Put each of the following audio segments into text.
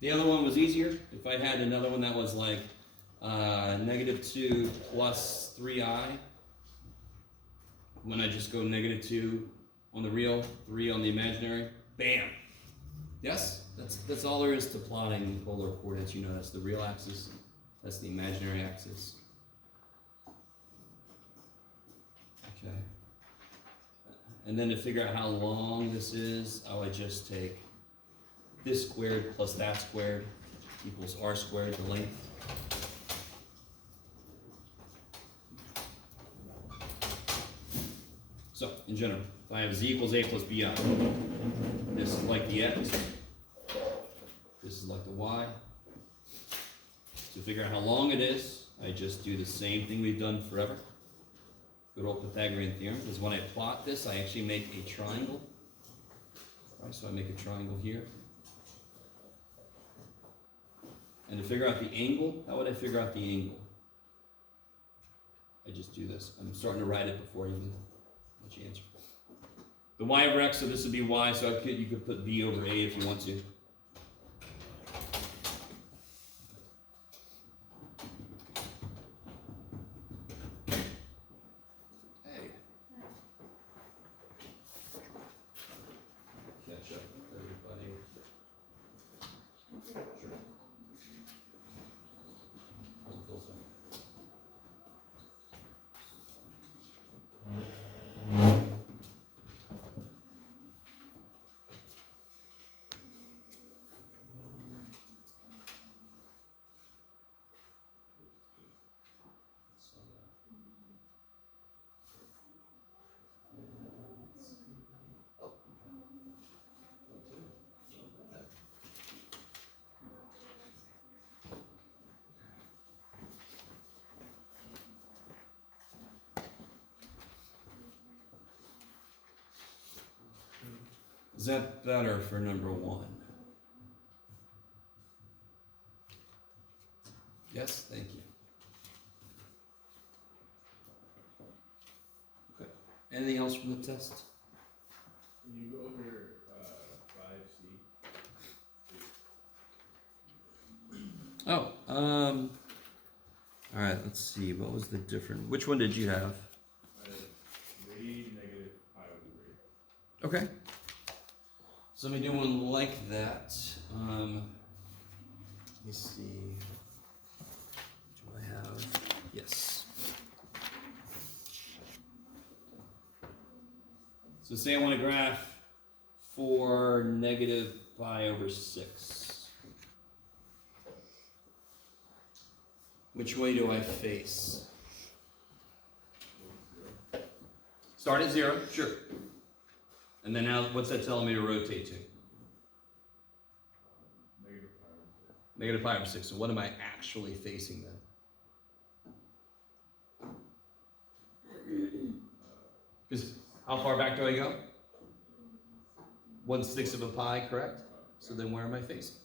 The other one was easier. If I had another one that was like -2 plus 3i, when I just go -2 on the real, 3 on the imaginary, bam. Yes, that's all there is to plotting polar coordinates. You know, that's the real axis, that's the imaginary axis. Okay. And then to figure out how long this is, I would just take this squared plus that squared equals r squared, the length. So, in general, if I have z equals a plus bi, this is like the x, this is like the y. To figure out how long it is, I just do the same thing we've done forever. Good old Pythagorean theorem, because when I plot this, I actually make a triangle. All right, so I make a triangle here. And to figure out the angle, how would I figure out the angle? I just do this. I'm starting to write it before I even let you answer. The y over x, so this would be y, so you could put b over a if you want to. Hey. Catch up with everybody. Sure. Doesn't feel so. Is that better for number 1? Yes, thank you. Okay. Anything else from the test? Can you go over 5C? Oh, all right, let's see. What was the different? Which one did you have? Radian negative pi over 3. Okay. So let me do one like that. Let me see. Do I have? Yes. So say I want to graph for negative pi over 6. Which way do I face? Start at 0, sure. And then now, what's that telling me to rotate to? Negative pi over 6. Negative pi over 6. So what am I actually facing then? Because how far back do I go? 1/6 of a pi, correct? So then where am I facing?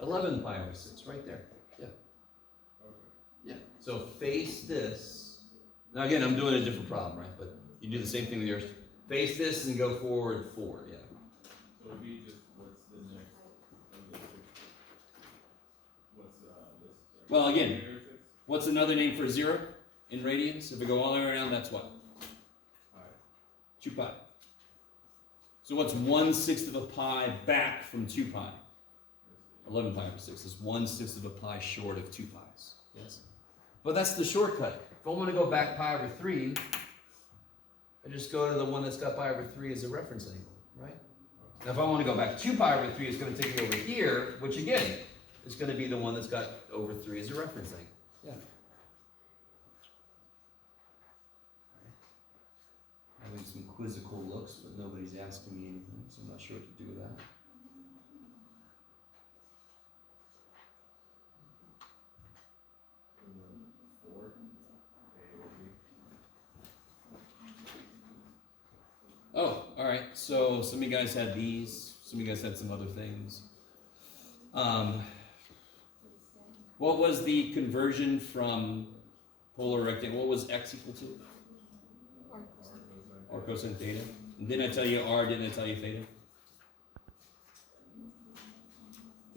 11 pi over 6, right there. Yeah. Yeah. So face this. Now again, I'm doing a different problem, right? But you do the same thing with yours. Face this and go forward 4, yeah. So it'd be just what's the next of the 6? What's this? Well, again, Negative 6? what's another name for 0 in radians? If we go all the way around, that's what? Pi. 2 pi. So what's 1/6 of a pi back from 2 pi? 11 pi over 6 is 1/6 of a pi short of 2 pi's. Yes. But that's the shortcut. If I want to go back pi over 3, I just go to the one that's got pi over 3 as a reference angle, right? Now if I want to go back 2 pi over 3, it's going to take me over here, which again is going to be the one that's got over 3 as a reference angle. Yeah. Having some quizzical looks, but nobody's asking me anything, so I'm not sure what to do with that. And then 4. A over B. Oh, all right. So some of you guys had these. Some of you guys had some other things. What was the conversion from polar rectangle? What was x equal to? R cosine theta. And didn't I tell you r? Didn't I tell you theta?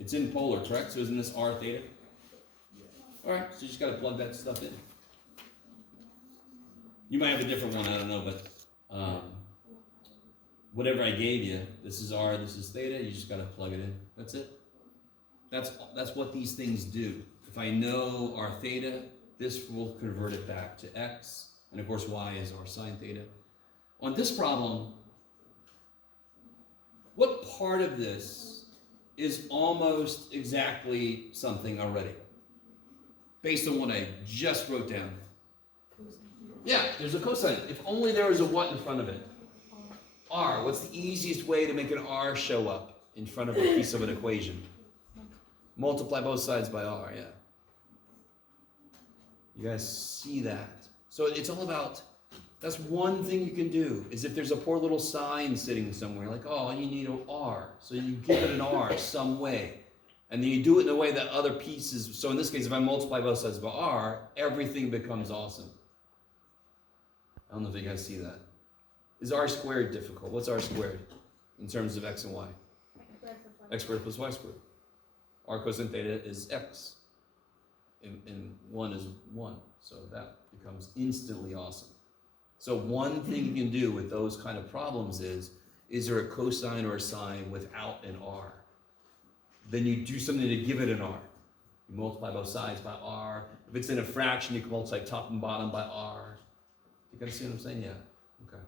It's in polar, correct? So isn't this r theta? Alright, so you just gotta plug that stuff in. You might have a different one, I don't know, but whatever I gave you, this is r, this is theta, you just gotta plug it in. That's it. That's what these things do. If I know r theta, this will convert it back to x, and of course y is r sine theta. On this problem, what part of this is almost exactly something already? Based on what I just wrote down. Yeah, there's a cosine. If only there was a what in front of it? R. What's the easiest way to make an R show up in front of a piece of an equation? Multiply both sides by R, yeah. You guys see that? So it's all about, that's one thing you can do, is if there's a poor little sign sitting somewhere, like, oh, you need an R. So you give it an R some way. And then you do it in a way that other pieces, so in this case, if I multiply both sides by R, everything becomes awesome. I don't know if you guys see that. Is R squared difficult? What's R squared in terms of x and y? X squared plus y squared. R cosine theta is x. And 1 is 1. So that becomes instantly awesome. So one thing you can do with those kind of problems is there a cosine or a sine without an R? Then you do something to give it an R. You multiply both sides by R. If it's in a fraction, you can multiply top and bottom by R. You guys see what I'm saying? Yeah. Okay.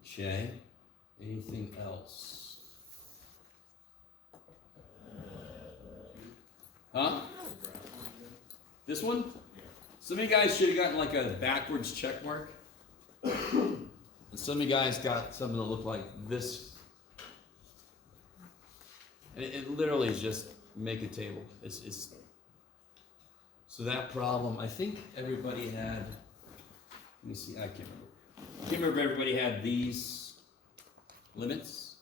Okay. Anything else? Huh? This one? Some of you guys should have gotten like a backwards check mark. And some of you guys got something that looked like this. And it literally is just make a table. It's so that problem, I think everybody had, let me see, I can't remember if everybody had these limits.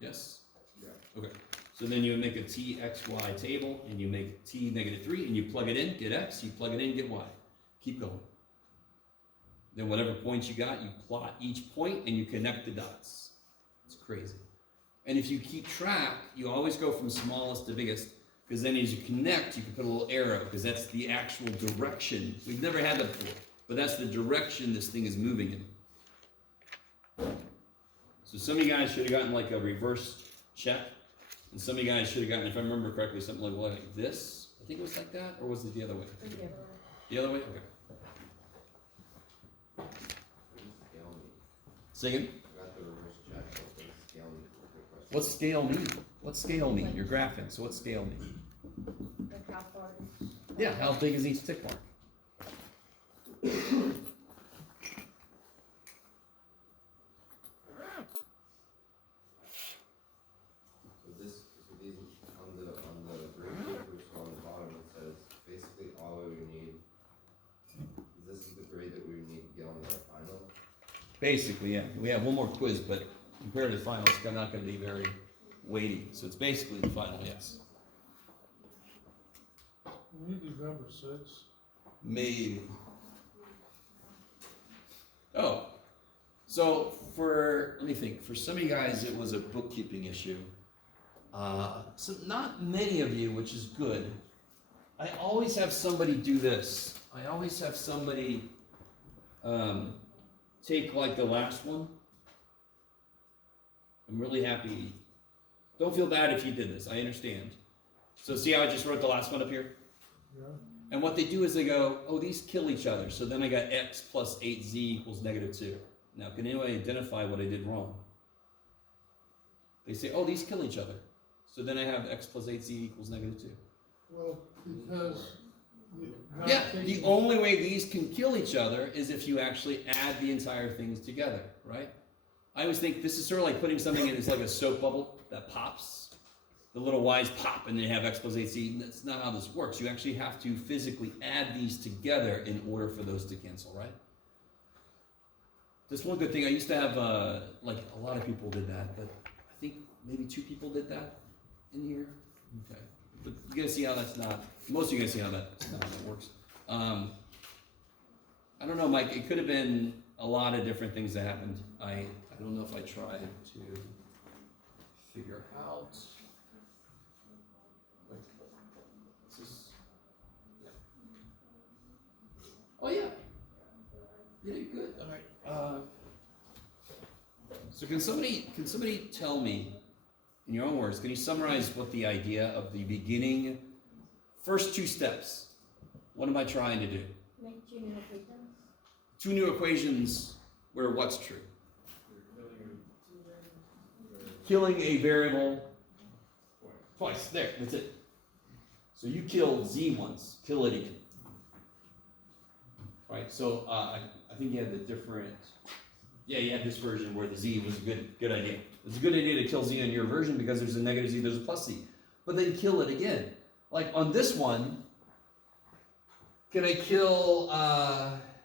Yes? Yeah. Okay. So then you would make a t, x, y table, and you make t -3, and you plug it in, get x, you plug it in, get y. Keep going. Then whatever points you got, you plot each point, and you connect the dots. It's crazy. And if you keep track, you always go from smallest to biggest, because then as you connect, you can put a little arrow, because that's the actual direction. We've never had that before, but that's the direction this thing is moving in. So some of you guys should have gotten like a reverse check, and some of you guys should have gotten, if I remember correctly, something like this. I think it was like that, or was it the other way? The other way? Okay. Say again? What's scale mean? What's scale mean? You're graphing, so what's scale mean? Like how far? Yeah, how big is each tick mark? So these on the grade paper, so on the bottom it says basically all we need. This is the grade that we need to get on the final. Basically, yeah. We have one more quiz, but compared to the final, it's not going to be very weighty. So it's basically the final, yes. We need November 6th. Maybe. Oh, so let me think, for some of you guys it was a bookkeeping issue. So not many of you, which is good. I always have somebody do this. I always have somebody take like the last one. I'm really happy. Don't feel bad if you did this, I understand. So see how I just wrote the last one up here? Yeah. And what they do is they go, oh, these kill each other. So then I got x plus 8z equals -2. Now, can anyone identify what I did wrong? They say, oh, these kill each other. So then I have x plus 8z equals -2. Well, because. Yeah, the only way these can kill each other is if you actually add the entire things together, right? I always think this is sort of like putting something in, it's like a soap bubble that pops. The little y's pop and they have x plus 8z. That's not how this works. You actually have to physically add these together in order for those to cancel, right? That's one good thing. I used to have, like a lot of people did that, but I think maybe 2 people did that in here. Okay. But you guys see how that's not, most of you guys see how that's not how that works. I don't know, Mike, it could have been a lot of different things that happened. I don't know if I tried to figure out. This is, yeah. Oh yeah. You did good. All right. So can somebody tell me, in your own words, can you summarize what the idea of the beginning, first two steps? What am I trying to do? Make two new equations. Two new equations where what's true? Killing a variable twice. There, that's it. So you killed z once, kill it again. Right, so I think you had the different, yeah, you had this version where the z was a good idea. It's a good idea to kill z in your version because there's a negative z, there's a plus z. But then kill it again. Like on this one, can I kill,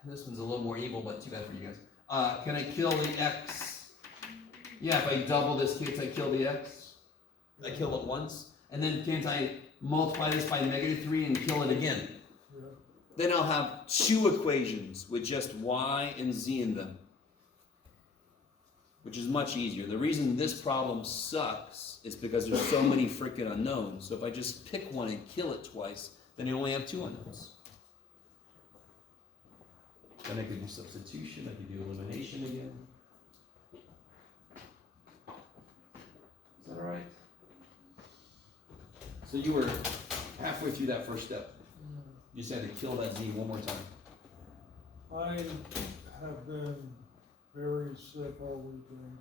this one's a little more evil, but too bad for you guys. Can I kill the x? Yeah, if I double this, can't I kill the x? I kill it once. And then can't I multiply this by -3 and kill it again? Yeah. Then I'll have two equations with just y and z in them, which is much easier. The reason this problem sucks is because there's so many freaking unknowns. So if I just pick one and kill it twice, then you only have two unknowns. Then I could do substitution, I could do elimination again. Is that all right? So you were halfway through that first step. You just had to kill that z one more time. I have been very sick all weekend.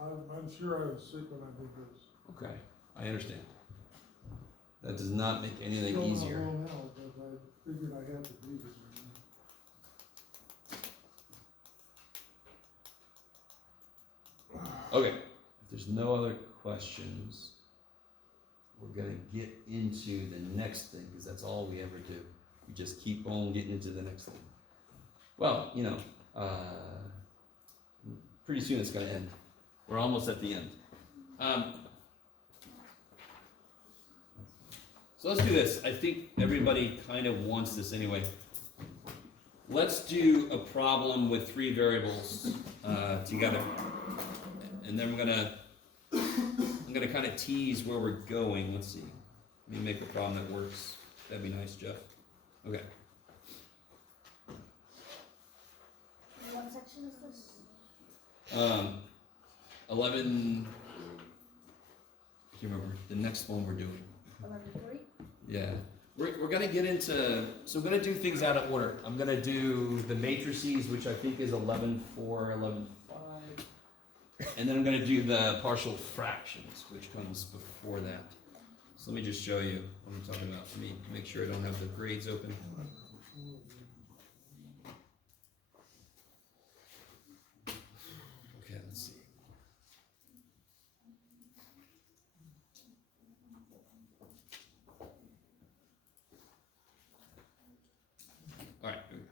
I'm sure I was sick when I did this. Okay, I understand. That does not make anything Still not easier. well now, but I figured I had to do this. Okay, if there's no other questions, we're gonna get into the next thing, because that's all we ever do. We just keep on getting into the next thing. Well, you know, pretty soon it's gonna end. We're almost at the end. So let's do this. I think everybody kind of wants this anyway. Let's do a problem with three variables together. And then I'm gonna kind of tease where we're going. Let's see. Let me make a problem that works. That'd be nice, Jeff. Okay. What section is this? 11. I can't remember the next one we're doing. 11.3? Yeah. We're gonna get into, so I'm gonna do things out of order. I'm gonna do the matrices, which I think is 11.4, 11.5. And then I'm gonna do the partial fractions, which comes before that. So let me just show you what I'm talking about. Let me make sure I don't have the grades open. Okay, let's see. All right, here we go.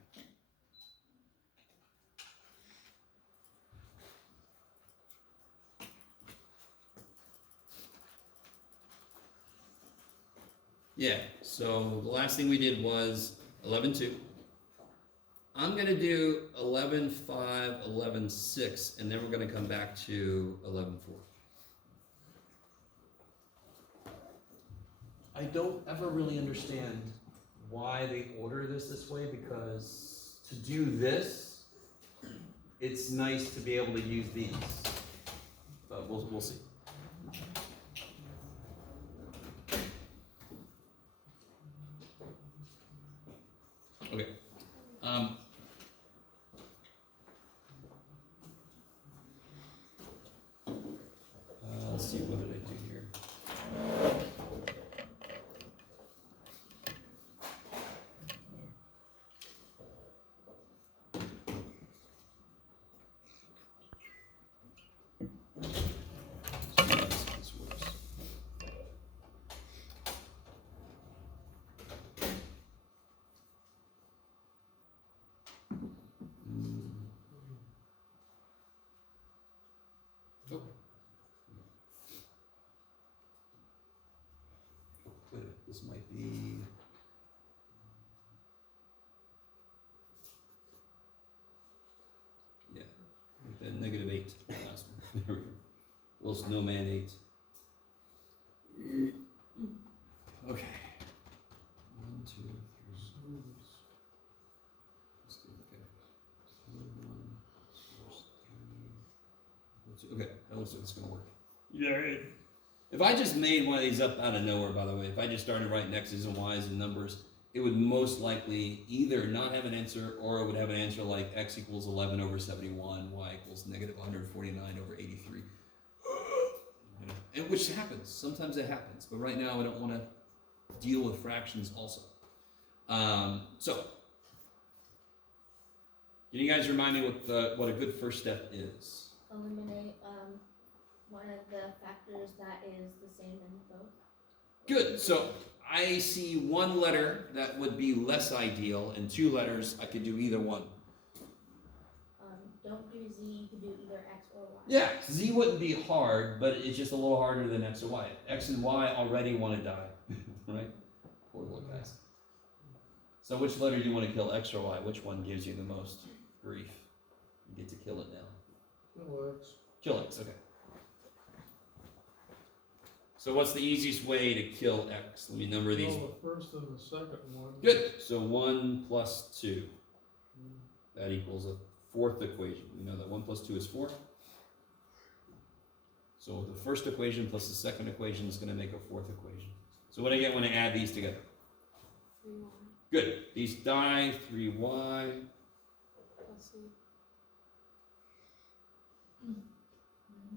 Yeah, so the last thing we did was 11.2. I'm gonna do 11.5, 11.6, and then we're gonna come back to 11.4. I don't ever really understand why they order this way, because to do this, it's nice to be able to use these, but we'll see. Okay. Let's see, what did I do here? Let's see how this works. Oh. Wait a minute, this might be. There we go. Little snowman 8. Okay. 1, 2, 3. Let's do okay. 1, 2, 3. Okay, that looks like it's gonna work. Yeah. If I just made one of these up out of nowhere, by the way, if I just started writing X's and Y's and numbers, it would most likely either not have an answer, or it would have an answer like X equals 11 over 71, Y equals negative 149 over 83. And which happens. Sometimes it happens. But right now I don't want to deal with fractions also. So, can you guys remind me what a good first step is? Eliminate one of the factors that is the same in both. Good. So I see one letter that would be less ideal, and 2 letters I could do either one. Don't do Z, you can do either X or Y. Yeah, Z wouldn't be hard, but it's just a little harder than X or Y. X and Y already want to die, right? Poor little guys. So which letter do you want to kill, X or Y? Which one gives you the most grief? You get to kill it now. Kill X. Kill X, okay. So what's the easiest way to kill X? Let me number these. Kill the first and the second one. Good. So 1 plus 2. That equals a 4th equation. We know that 1 plus 2 is 4. So the first equation plus the second equation is going to make a 4th equation. So what do I get when I add these together? 3y Good. These die. 3y. plus z.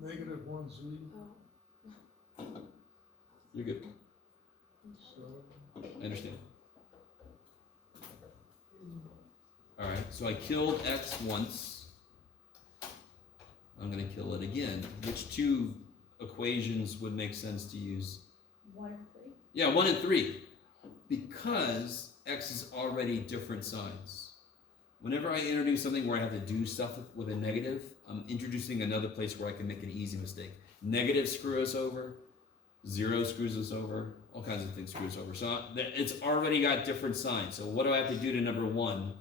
Negative 1Z. Oh, You're good. So, I understand. Alright, so I killed X once. I'm going to kill it again. Which 2 equations would make sense to use? 1 and 3. Yeah, 1 and 3. Because X is already different signs. Whenever I introduce something where I have to do stuff with a negative, I'm introducing another place where I can make an easy mistake. Negative screw us over. 0 screws us over. All kinds of things screw us over. So it's already got different signs. So what do I have to do to number 1?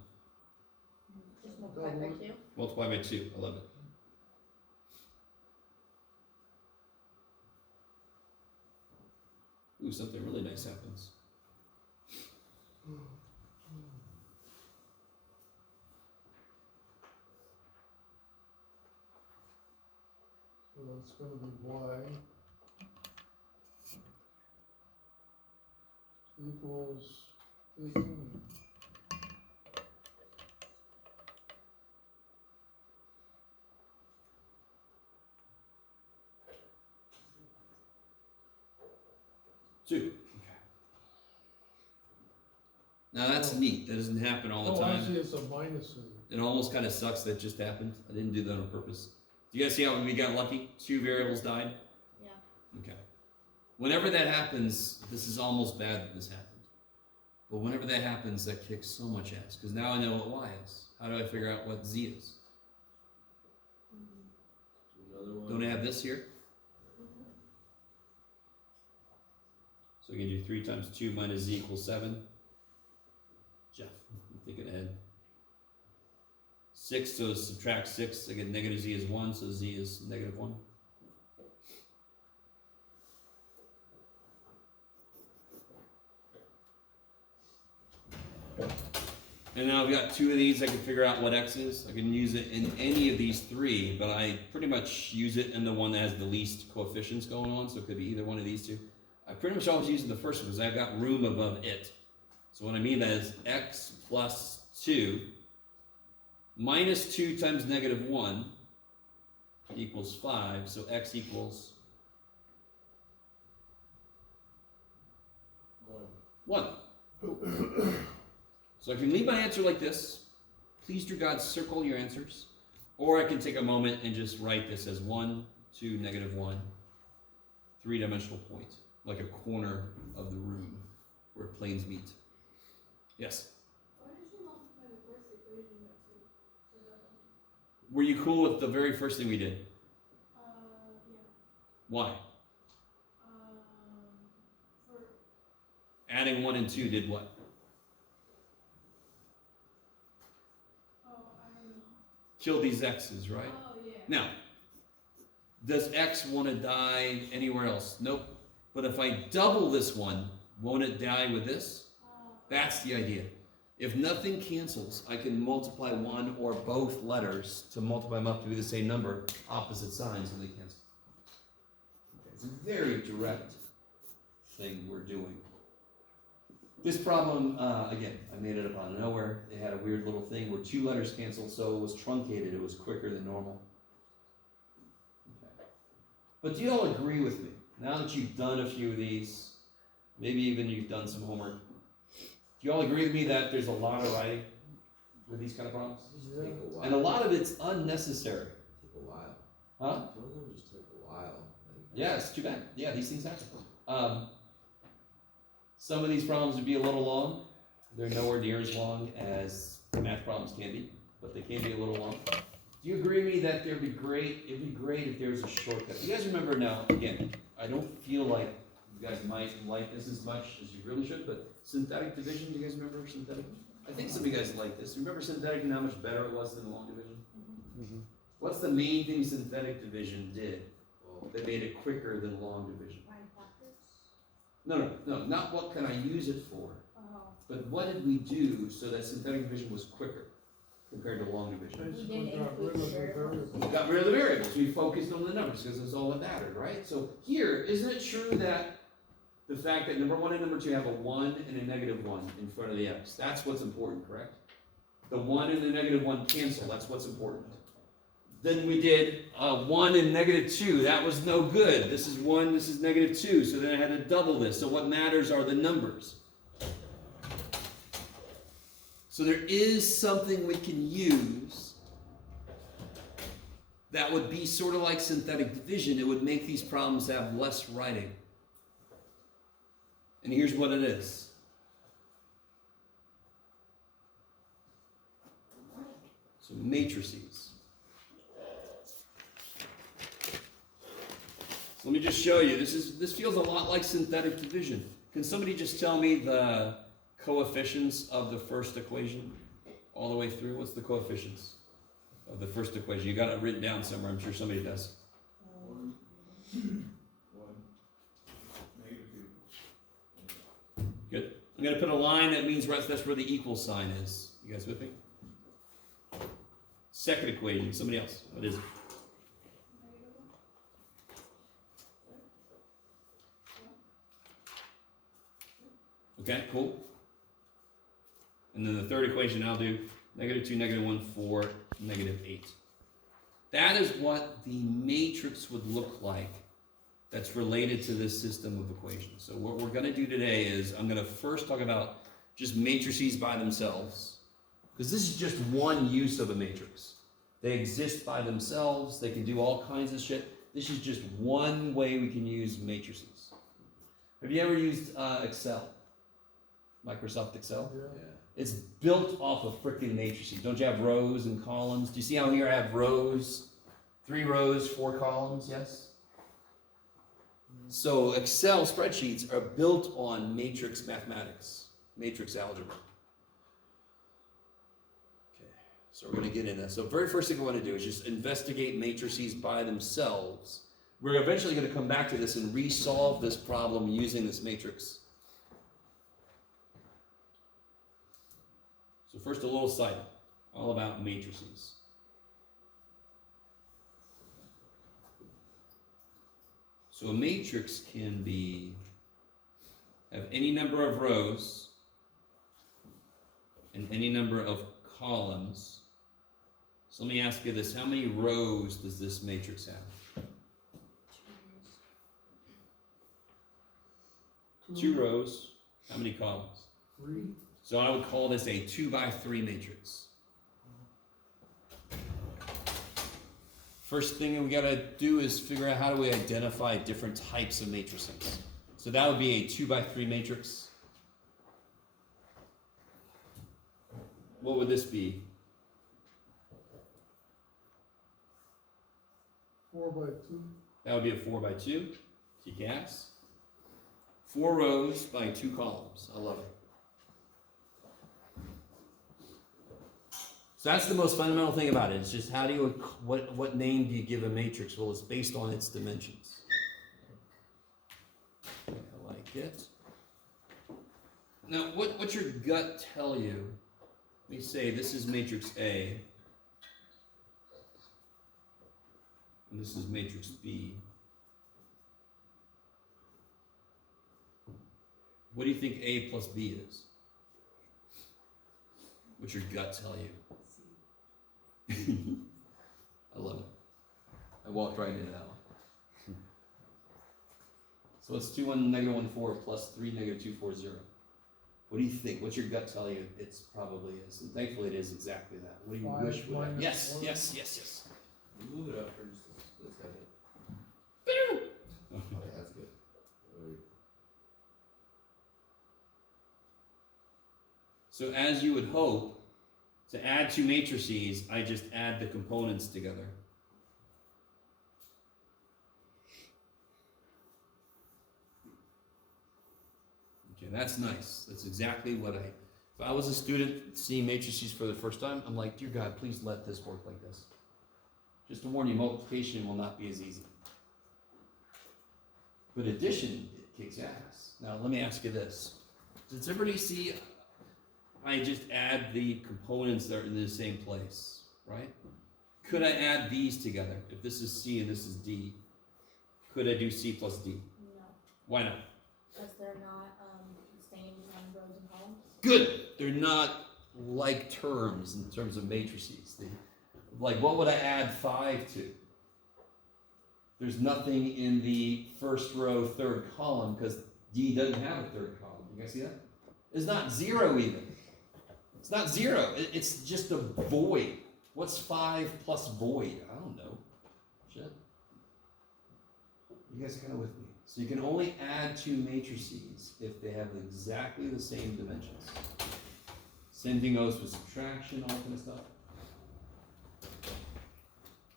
Just multiply by 2. Multiply by 2. I love it. Ooh, something really nice happens. so it's gonna be Y equals 18. Two. Okay. Now that's neat. That doesn't happen all the Oh, time. actually, it's a minus in it. It almost kind of sucks that just happened. I didn't do that on purpose. Do you guys see how we got lucky? 2 variables died? Yeah. Okay. Whenever that happens, this is almost bad that this happened. But whenever that happens, that kicks so much ass. Because now I know what Y is. How do I figure out what Z is? Another one. Don't I have this here? So we can do 3 times 2 minus Z equals 7. Jeff, I'm thinking ahead. 6, so subtract 6, I get negative Z is 1, so Z is negative 1. And now I've got 2 of these, I can figure out what X is. I can use it in any of these 3, but I pretty much use it in the one that has the least coefficients going on, so it could be either one of these 2. I pretty much always use the first one because I've got room above it. So what I mean is X plus 2 minus 2 times negative 1 equals 5, so X equals 1. So I can leave my answer like this. Please, dear God, circle your answers. Or I can take a moment and just write this as 1, 2, negative 1, 3-dimensional point, like a corner of the room where planes meet. Yes? why did you multiply the first equation by 2? Were you cool with the very first thing we did? Yeah. Why? For Adding 1 and 2 did what? I don't know. Kill these x's, right? Oh yeah. Now, Does X want to die anywhere else? Nope. But if I double this one, won't it die with this? That's the idea. If nothing cancels, I can multiply one or both letters to multiply them up to be the same number, opposite signs, and they cancel. Okay, it's a very direct thing we're doing. This problem, again, I made it up out of nowhere. It had a weird little thing where two letters canceled, so it was truncated. It was quicker than normal. Okay. But do you all agree with me? Now that you've done a few of these, maybe even you've done some homework, do you all agree with me that there's a lot of writing with these kind of problems? Yeah. Take a while. And a lot of it's unnecessary. Take a while. Huh? Some of them just take a while. Yeah, it's too bad. Yeah, these things happen. Some of these problems would be a little long. They're nowhere near as long as math problems can be, but they can be a little long. Do you agree with me that it'd be great if there was a shortcut? You guys remember now, again, I don't feel like you guys might like this as much as you really should, but synthetic division, do you guys remember synthetic? I think some of you guys like this. Remember synthetic and how much better it was than long division? What's the main thing synthetic division did Well, that made it quicker than long division? Find factors? No, not what can I use it for, Oh, but what did we do so that synthetic division was quicker compared to long division? Basically got rid of the variable. We got rid of the variables, we focused on the numbers because that's all that mattered, right? So here, isn't it true that the fact that number 1 and number 2 have a 1 and a negative 1 in front of the x, that's what's important, correct? The 1 and the negative 1 cancel, that's what's important. Then we did 1 and negative 2. That was no good. This is 1, this is negative 2. So then I had to double this. So what matters are the numbers. So there is something we can use that would be sort of like synthetic division. It would make these problems have less writing. And here's what it is. So matrices. So let me just show you. This feels a lot like synthetic division. Can somebody just tell me the coefficients of the first equation all the way through? What's the coefficients of the first equation? You got it written down somewhere. I'm sure somebody does. 1, 1, negative 2. Good. I'm going to put a line that means that's where the equal sign is. You guys with me? Second equation. Somebody else. What is it? Okay, cool. And then the third equation I'll do, negative 2, negative 1, 4, negative 8. That is what the matrix would look like that's related to this system of equations. So what we're going to do today is I'm going to first talk about just matrices by themselves, because this is just one use of a matrix. They exist by themselves. They can do all kinds of shit. This is just one way we can use matrices. Have you ever used Excel? Microsoft Excel? Yeah. yeah. It's built off of freaking matrices. Don't you have rows and columns? Do you see how here I have rows? 3 rows, 4 columns, yes? So Excel spreadsheets are built on matrix mathematics, matrix algebra. Okay, so we're going to get into that. So very first thing I want to do is just investigate matrices by themselves. We're eventually going to come back to this and resolve this problem using this matrix. So first a little side, all about matrices. So a matrix can have any number of rows and any number of columns. So let me ask you this, how many rows does this matrix have? 2 rows. How many columns? 3. So I would call this a 2 by 3 matrix. First thing we gotta do is figure out how do we identify different types of matrices. So that would be a 2 by 3 matrix. What would this be? 4 by 2. That would be a 4 by 2. Kick ass. 4 rows by 2 columns. I love it. So that's the most fundamental thing about it. It's just how do you, what name do you give a matrix? Well, it's based on its dimensions. I like it. Now, what's your gut tell you? Let me say this is matrix A. And this is matrix B. What do you think A plus B is? What's your gut tell you? I love it. I walked right into that one. So it's 2, 1, negative 1, 4 plus 3, negative 2, 4, 0. What do you think? What's your gut tell you? It's probably is. And thankfully it is exactly that. What do you 5 wish would happen? minus Yes, 1. yes. Move it up for just a split second. Pew! Okay, that's good. So as you would hope, to add two matrices, I just add the components together. Okay, that's nice. That's exactly what if I was a student seeing matrices for the first time, I'm like, dear God, please let this work like this. Just to warn you, multiplication will not be as easy. But addition, it kicks ass. Now let me ask you this. Does everybody see I just add the components that are in the same place, right? Could I add these together? If this is C and this is D, could I do C plus D? No, Why not? because they're not the same rows and columns. Good. They're not like terms in terms of matrices. Like, what would I add 5 to? There's nothing in the first row, third column, because D doesn't have a third column. You guys see that? It's not 0 even. It's not 0. It's just a void. What's 5 plus void? I don't know. Shit. You guys are kind of with me. So you can only add two matrices if they have exactly the same dimensions. Same thing goes with subtraction, all that kind of stuff.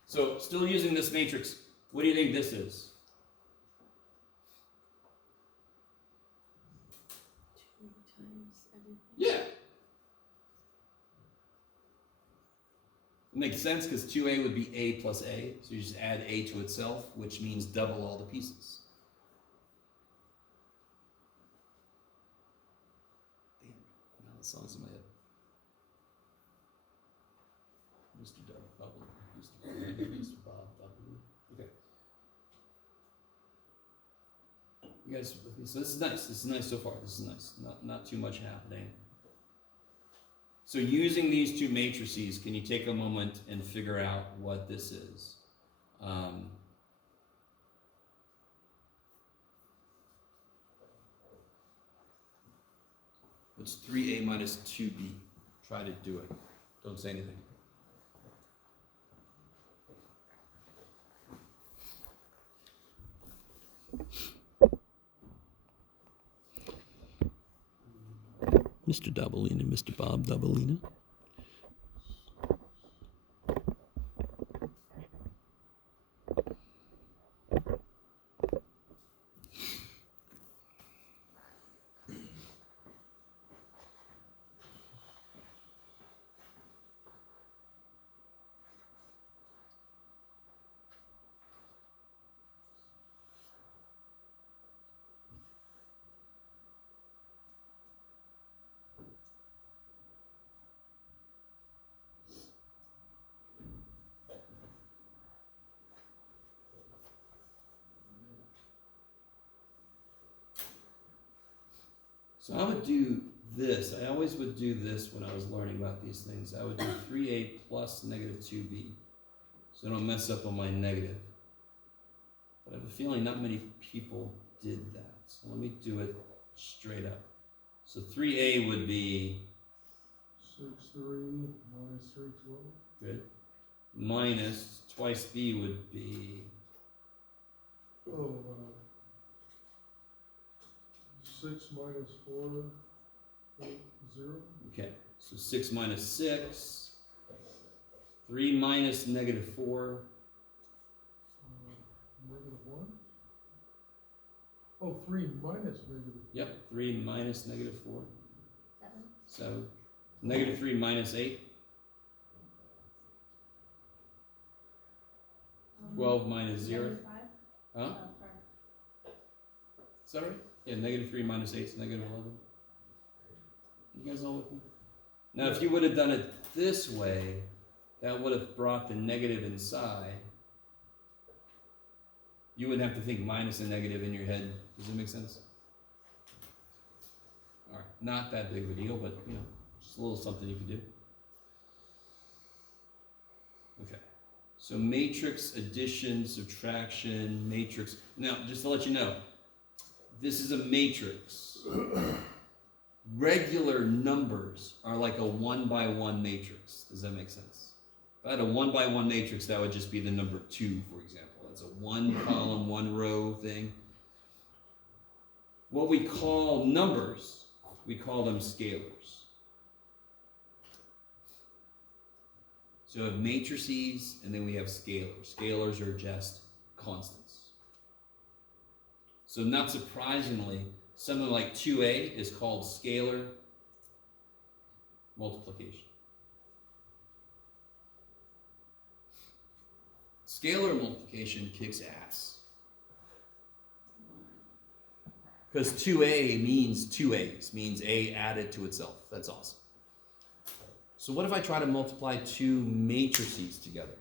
So still using this matrix, what do you think this is? 2 times everything. Yeah. It makes sense because 2a would be a plus a, so you just add a to itself, which means double all the pieces. Damn, now the song's in my head. Mr. Bubble, Mr. Bob Bubble. Okay. You guys with me? So this is nice. This is nice so far. This is nice. Not too much happening. So using these two matrices, can you take a moment and figure out what this is? What's 3a minus 2b? Try to do it. Don't say anything. Mr. Dabalina, Mr. Bob Dabalina. So I would do this. I always would do this when I was learning about these things. I would do 3a plus negative 2b. So I don't mess up on my negative. But I have a feeling not many people did that. So let me do it straight up. So 3a would be 6, 3, minus 3, 12. good. Minus twice b would be Oh, 6 minus 4, 8, 0. okay. So 6 minus 6. 3 minus negative 4. Negative 1. Oh, 3 minus negative. Yep. 3 minus negative 4. 7. 7. Negative 3 minus 8. 12 minus 0. Negative 5? Huh? Oh, sorry. Is that right? Yeah, negative 3 minus 8 is negative 11. You guys all with me? Now, if you would have done it this way, that would have brought the negative inside. You wouldn't have to think minus and negative in your head. Does that make sense? All right, not that big of a deal, but you know, just a little something you can do. Okay, so matrix addition, subtraction, matrix. Now, just to let you know, this is a matrix. Regular numbers are like a 1 by 1 matrix. Does that make sense? If I had a 1 by 1 matrix, that would just be the number 2, for example. It's a 1 column, 1 row thing. What we call numbers, we call them scalars. So we have matrices, and then we have scalars. Scalars are just constants. So not surprisingly, something like 2a is called scalar multiplication. Scalar multiplication kicks ass. Because 2a means 2 a's, means a added to itself. That's awesome. So what if I try to multiply 2 matrices together?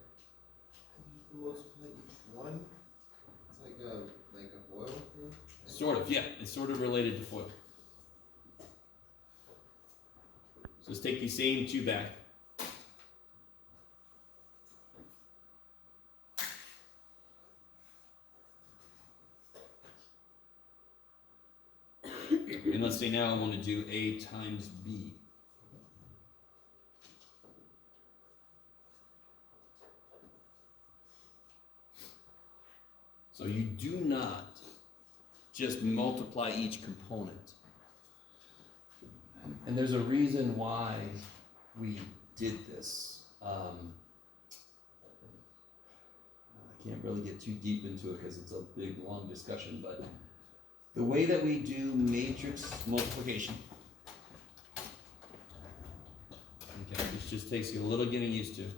You multiply each one? It's like a FOIL thing? Sort of, yeah. It's sort of related to FOIL. So let's take these same 2 back. And let's say now I want to do A times B. So you do not just multiply each component. And there's a reason why we did this. I can't really get too deep into it because it's a big, long discussion, but the way that we do matrix multiplication, okay, this just takes you a little getting used to,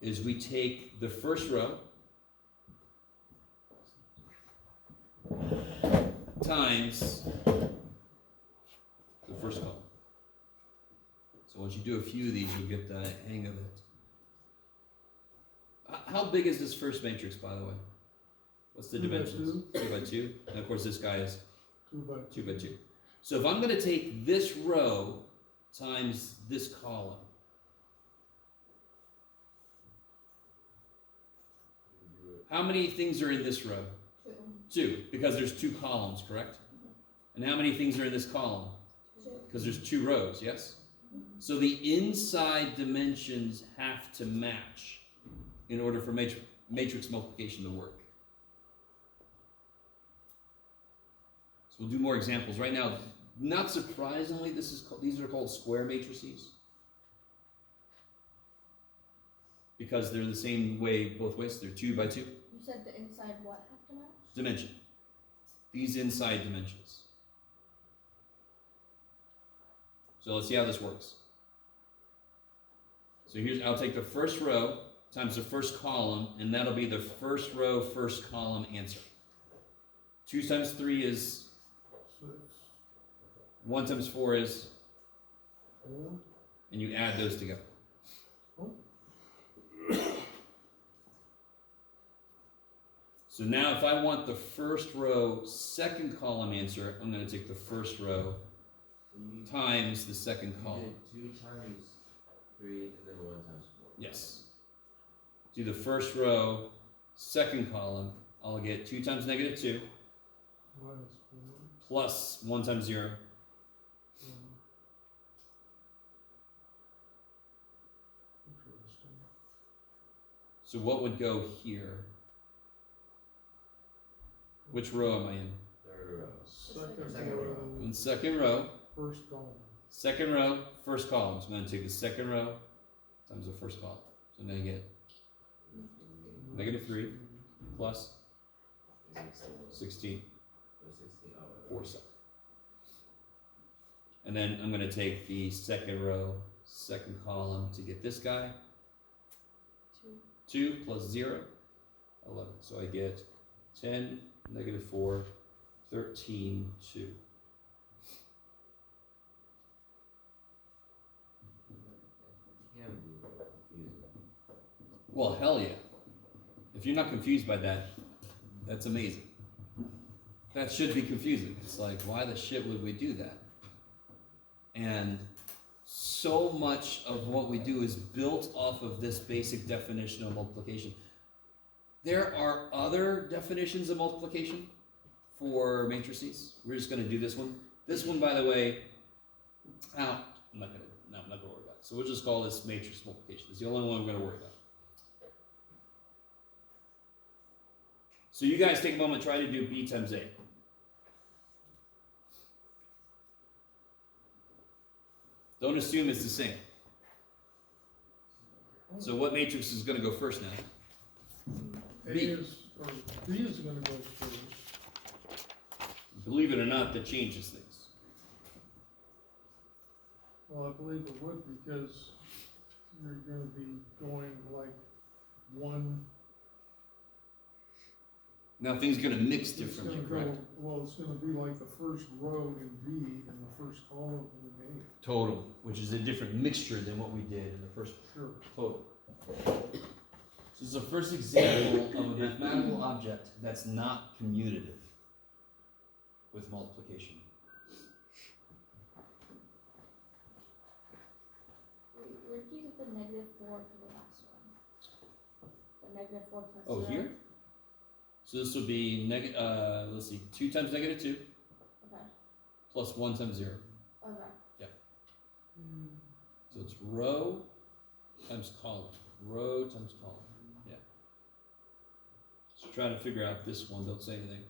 is we take the first row times the first column. So once you do a few of these, you'll get the hang of it. How big is this first matrix, by the way? What's the 2 by dimensions? 2 by 2. And of course, this guy is 2 by 2 by 2. So if I'm going to take this row times this column, how many things are in this row? 2, because there's 2 columns, correct? And how many things are in this column? Because there's 2 rows, yes? So the inside dimensions have to match in order for matrix multiplication to work. So we'll do more examples. Right now, not surprisingly, these are called square matrices, because they're the same way both ways. They're 2 by 2. You said the inside what have to match? Dimension. These inside dimensions. So let's see how this works. So I'll take the first row times the first column, and that'll be the first row, first column answer. 2 times 3 is 6, 1 times 4 is, 4. and you add those together. So now if I want the first row, second column answer, I'm going to take the first row times the second column. You did 2 times 3 and then 1 times 4. Yes. Do the first row, second column, I'll get 2 times negative 2 Minus 4. plus 1 times 0. Interesting. So what would go here? Which row am I in? Third row. Second row. row, In second row, first column. second row, first column. So I'm going to take the second row times the first column. So now you get negative 3 plus 16. 4 7. And then I'm going to take the second row, second column to get this guy. 2. 2 plus 0, 11. So I get 10, negative 4, 13, 2. Can be confusing. Well, hell yeah. If you're not confused by that, that's amazing. That should be confusing. It's like, why the shit would we do that? And so much of what we do is built off of this basic definition of multiplication. There are other definitions of multiplication for matrices. We're just going to do this one. This one, by the way, I'm not going to worry about it. So we'll just call this matrix multiplication. It's the only one we're going to worry about. So you guys take a moment, try to do B times A. Don't assume it's the same. So what matrix is going to go first now? B is gonna go first. Believe it or not, that changes things. Well, I believe it would, because you're gonna be going like one. Now things are going to mix It's differently, gonna correct? go, well, it's gonna be like the first row in B and the first column in A. Totally, which is a different mixture than what we did in the first Sure. total. This is the first example of a mathematical object that's not commutative with multiplication. Where did you get the negative 4 for the last one? The negative 4 plus Oh, 0? here? So this would be, let's see, 2 times negative 2 Okay, plus 1 times 0. okay. So it's row times column. Row times column. Yeah. So trying to figure out this one. Don't say anything.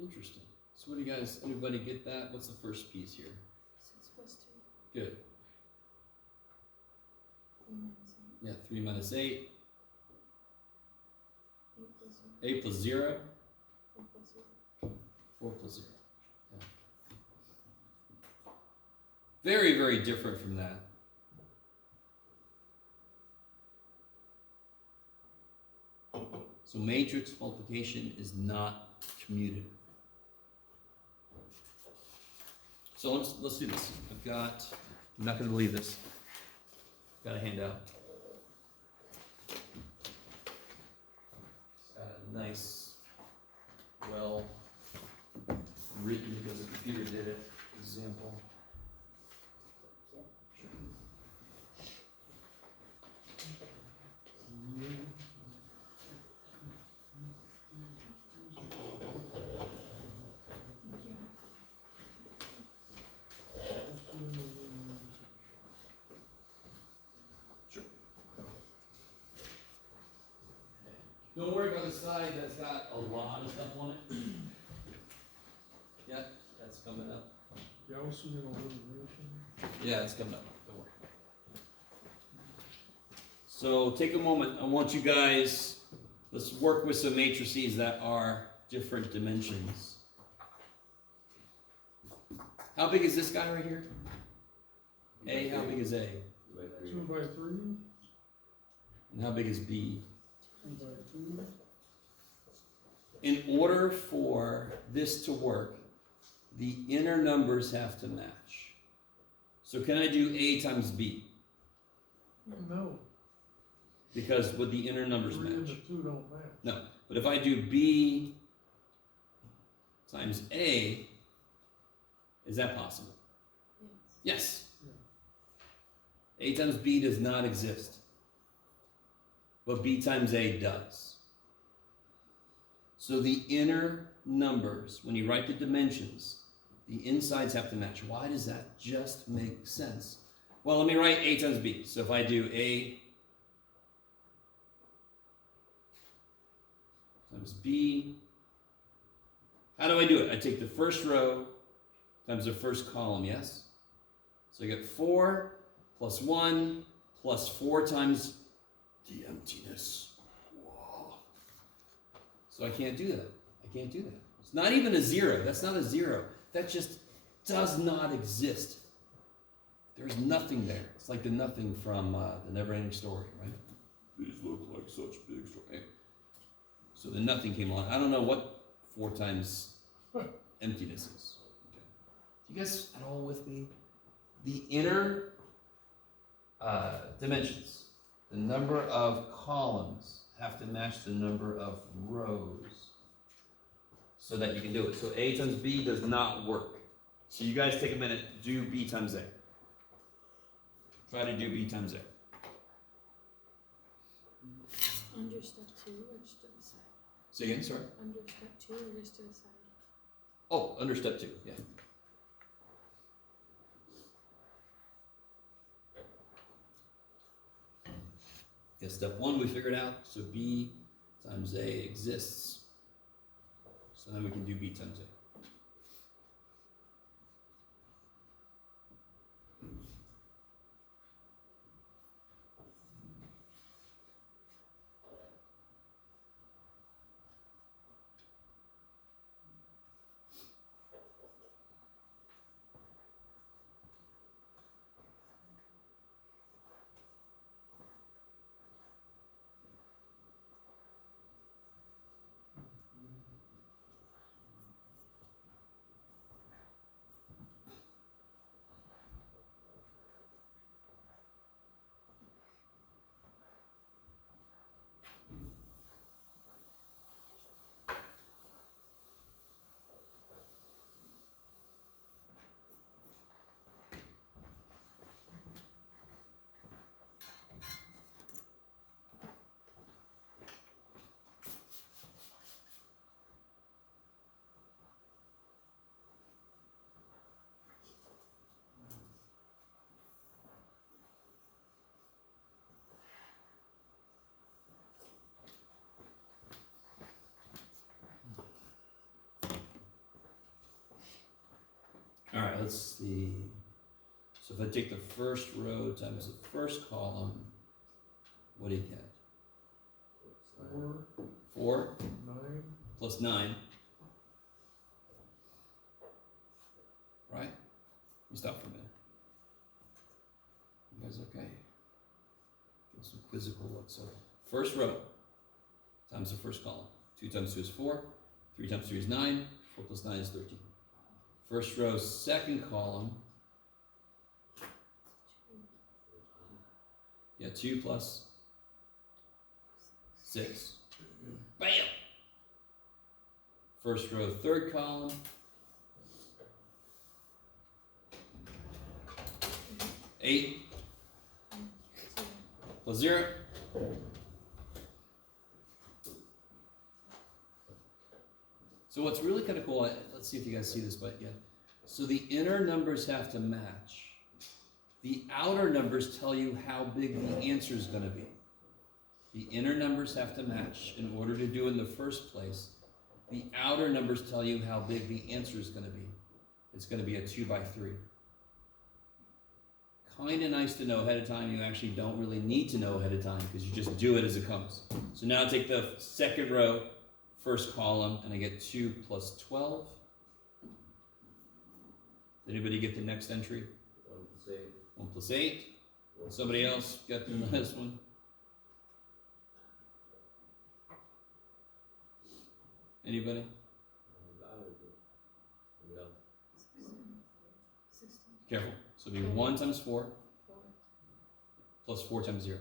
Interesting. So what do you guys, anybody get that? What's the first piece here? 6 plus 2, Good. 3 minus 8, Yeah, 3 minus 8. 8 plus 0, 8 plus 0. 4 plus 0. 4 plus 0. Yeah. Very, very different from that. So matrix multiplication is not commutative. So let's do this. I'm not going to believe this. Got a handout. It's got a nice, well written because the computer did it example. Don't worry about the side that's got a lot of stuff on it. Yeah, that's coming up. Gaussian elimination. Yeah, it's coming up. Don't worry. So take a moment. I want you guys, let's work with some matrices that are different dimensions. How big is this guy right here? A, how big is A? 2 by 3, And how big is B? 2 by 2. In order for this to work, the inner numbers have to match. So can I do A times B? No, Because would the inner numbers 3 and match? the 2 don't match. No. But if I do B times A, is that possible? Yes. Yes. A times B does not exist. But B times A does. So the inner numbers, when you write the dimensions, the insides have to match. Why does that just make sense? Well, let me write A times B. So if I do A times B. How do I do it? I take the first row times the first column, yes? So I get 4 plus 1 plus 4 times the emptiness. Whoa. So I can't do that. I can't do that. It's not even a 0. That's not a 0. That just does not exist. There's nothing there. It's like the nothing from the Never-Ending Story, right? These look like such big stories. So the nothing came along. I don't know what 4 times emptiness is. Okay. You guys at all with me? The inner dimensions, the number of columns have to match the number of rows so that you can do it. So A times B does not work. So you guys take a minute, do B times A. Try to do B times A. Under step 2 or just to the side? Say again, sorry. Under step 2 or just to the side? Oh, under step 2, yeah. Yeah, step 1 we figured out, so B times A exists. So then we can do B times A. All right, let's see. So if I take the first row times the first column, what do you get? 4, 4 9, plus 9. Right? Let me stop for a minute. You guys okay? Get some quizzical looks. Okay. First row times the first column. 2 times 2 is 4. 3 times 3 is 9. 4 plus 9 is 13. First row, second column. Yeah, 2 plus 6. Bam! First row, third column. 8 plus 0. So what's really kind of cool, let's see if you guys see this, but yeah. So the inner numbers have to match. The outer numbers tell you how big the answer is going to be. The inner numbers have to match in order to do in the first place. The outer numbers tell you how big the answer is going to be. It's going to be a 2 by 3. Kind of nice to know ahead of time. You actually don't really need to know ahead of time because you just do it as it comes. So now take the second row, first column, and I get 2 plus 12. Did anybody get the next entry? 1 plus 8. Somebody else got the last one? Anybody? 16. Careful. So it'll be 1 times 4 4. plus 4 times 0.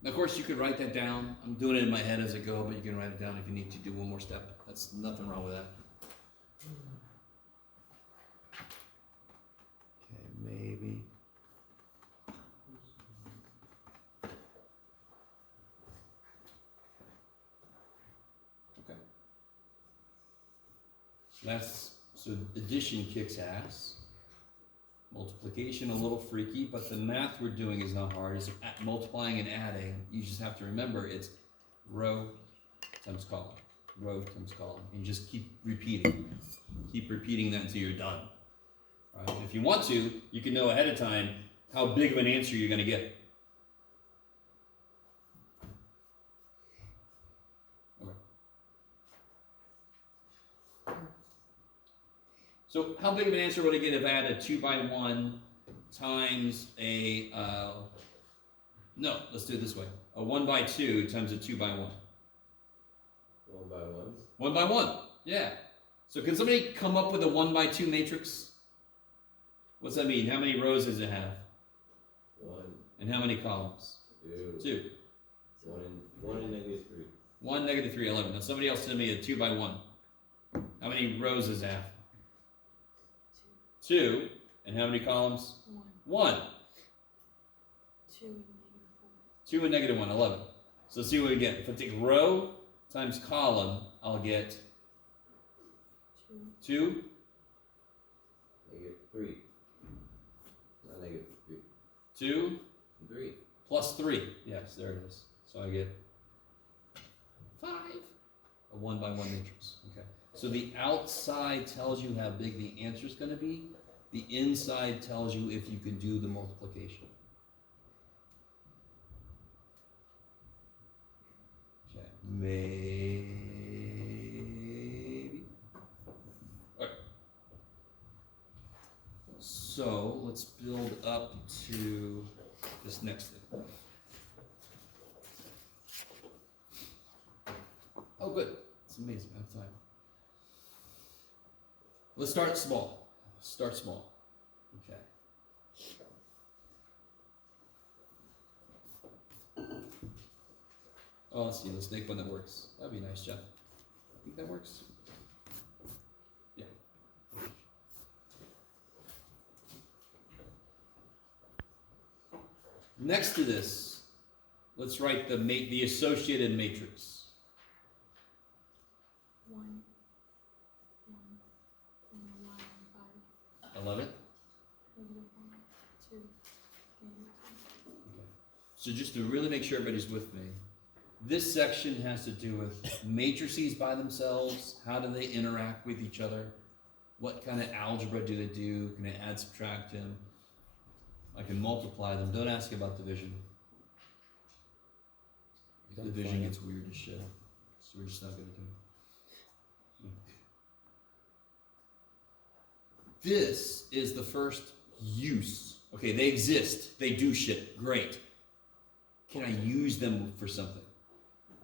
Now, of course, you could write that down. I'm doing it in my head as I go, but you can write it down if you need to do one more step. That's nothing wrong with that. Okay, maybe. Okay. So addition kicks ass. Multiplication a little freaky, but the math we're doing is not hard. It's multiplying and adding. You just have to remember it's row times column, row times column. And you just keep repeating. Keep repeating that until you're done. Right? If you want to, you can know ahead of time how big of an answer you're going to get. So how big of an answer would I get if I had a 2 by 1 times a, no, let's do it this way. A 1 by 2 times a 2 by 1. 1 by 1. 1 by 1, yeah. So can somebody come up with a 1 by 2 matrix? What's that mean? How many rows does it have? 1, And how many columns? 2, 2. 1 and negative 3. 1, negative 3, 11. Now somebody else send me a 2 by 1. How many rows does it have? 2. And how many columns? 1. 2 and negative 1, 11. So let's see what we get. If I take row times column, I'll get 2. Negative 3. Not negative 3. 2 3. plus 3. Yes, there it is. So I get 5. A 1 by 1 matrix. Okay. So the outside tells you how big the answer is going to be. The inside tells you if you can do the multiplication. Okay. Maybe. All right. So let's build up to this next thing. Oh, good. It's amazing. I have time. Let's start small. Start small. Okay. Oh, let's see. Let's make one that works. That'd be nice, Jeff. Think that works? Yeah. Next to this, let's write the associated matrix. 11. So just to really make sure everybody's with me, this section has to do with matrices by themselves. How do they interact with each other? What kind of algebra do they do? Can I add, subtract them? I can multiply them. Don't ask about division. Division gets weird as shit. So we're just not going to do it. This is the first use. Okay, they exist. They do shit. Great. Can I use them for something?